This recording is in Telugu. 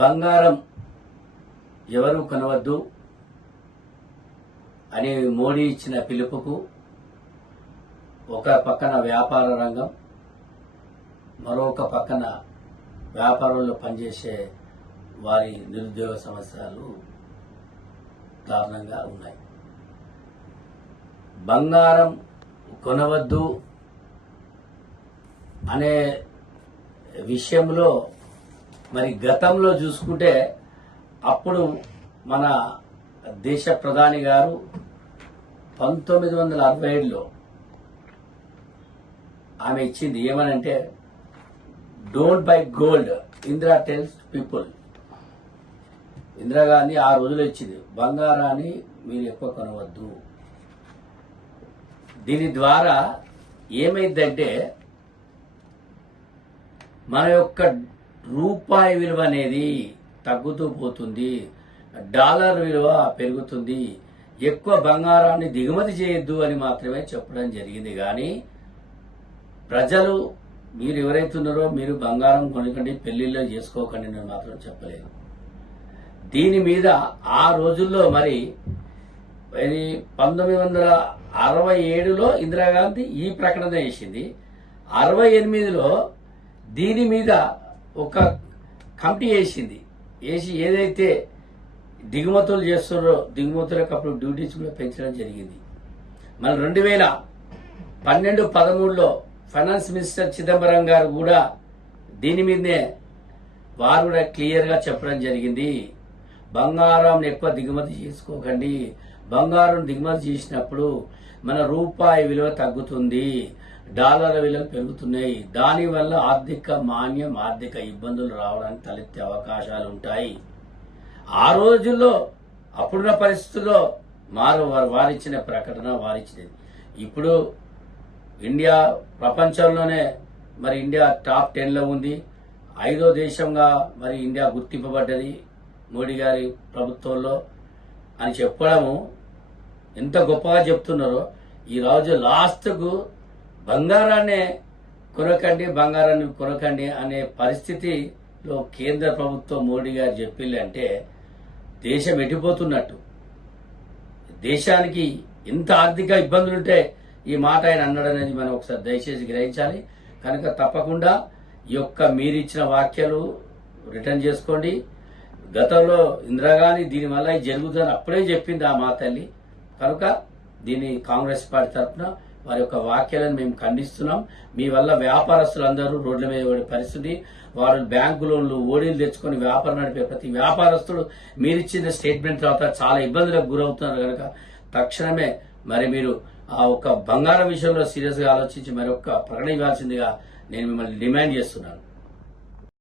బంగారం ఎవరు కొనవద్దు అని మోడీ ఇచ్చిన పిలుపుకు ఒక పక్కన వ్యాపార రంగం, మరొక పక్కన వ్యాపారంలో పనిచేసే వారి నిరుద్యోగ సమస్యలు దారుణంగా ఉన్నాయి. బంగారం కొనవద్దు అనే విషయంలో మరి గతంలో చూసుకుంటే అప్పుడు మన దేశ ప్రధాని గారు 1967లో ఆమె ఇచ్చింది ఏమనంటే, don't buy gold, Indira tells people. Indira Gandhi ఆ రోజులో ఇచ్చింది, బంగారాన్ని మీరు ఎక్కువ కొనవద్దు. దీని ద్వారా ఏమైందంటే మన యొక్క రూపాయి విలువ అనేది తగ్గుతూ పోతుంది, డాలర్ విలువ పెరుగుతుంది. ఎక్కువ బంగారాన్ని దిగుమతి చేయొద్దు అని మాత్రమే చెప్పడం జరిగింది. కానీ ప్రజలు మీరు ఎవరైతే ఉన్నారో మీరు బంగారం కొనకండి, పెళ్లిళ్ళలో చేసుకోకండి నేను మాత్రం చెప్పలేదు. దీని మీద ఆ రోజుల్లో మరి 1967లో ఇందిరాగాంధీ ఈ ప్రకటన చేసింది. 68లో దీని మీద ఒక కమిటీ వేసి ఏదైతే దిగుమతులు చేస్తున్నారో దిగుమతులకు అప్పుడు డ్యూటీస్ కూడా పెంచడం జరిగింది. మళ్ళీ 2012-13లో ఫైనాన్స్ మినిస్టర్ చిదంబరం గారు కూడా దీని మీదనే వారు కూడా క్లియర్ గా చెప్పడం జరిగింది, బంగారం ఎక్కువ దిగుమతి చేసుకోకండి. బంగారం దిగుమతి చేసినప్పుడు మన రూపాయి విలువ తగ్గుతుంది, డాలర్ల విలువలు పెరుగుతున్నాయి. దానివల్ల ఆర్థిక మాన్యం, ఆర్థిక ఇబ్బందులు రావడానికి తలెత్తే అవకాశాలు ఉంటాయి. ఆ రోజుల్లో అప్పుడున్న పరిస్థితుల్లో వారిచ్చిన ప్రకటన వారిచ్చినది. ఇప్పుడు ఇండియా ప్రపంచంలోనే మరి ఇండియా టాప్ 10లో ఉంది. 5వ దేశంగా మరి ఇండియా గుర్తింపబడ్డది మోడీ గారి ప్రభుత్వంలో అని చెప్పడము ఎంత గొప్పగా చెప్తున్నారో. ఈ రోజు లాస్ట్కు బంగారాన్ని కొనకండి అనే పరిస్థితిలో కేంద్ర ప్రభుత్వం మోడీ గారు చెప్పిందంటే దేశం ఎట్టిపోతున్నట్టు. దేశానికి ఎంత ఆర్థిక ఇబ్బందులుంటే ఈ మాట ఆయన అన్నాడనేది మనం ఒకసారి దయచేసి గ్రహించాలి. కనుక తప్పకుండా ఈ యొక్క మీరిచ్చిన వాక్యాలు రిటర్న్ చేసుకోండి. గతంలో ఇందిరాగాంధీ దీనివల్ల జరుగుతుందని అప్పుడే చెప్పింది ఆ మా తల్లి. కనుక దీన్ని కాంగ్రెస్ పార్టీ తరఫున వారి యొక్క వాక్యాలను మేము ఖండిస్తున్నాం. మీ వల్ల వ్యాపారస్తులందరూ రోడ్ల మీద పడే పరిస్థితి, వారు బ్యాంకు లోన్లు ఓడీలు తెచ్చుకుని వ్యాపారం నడిపే ప్రతి వ్యాపారస్తుడు మీరిచ్చిన స్టేట్మెంట్ తర్వాత చాలా ఇబ్బందులకు గురవుతున్నారు. కనుక తక్షణమే మరి మీరు ఆ ఒక్క బంగారం విషయంలో సీరియస్ గా ఆలోచించి మరొక ప్రకటన ఇవ్వాల్సిందిగా నేను మిమ్మల్ని డిమాండ్ చేస్తున్నాను.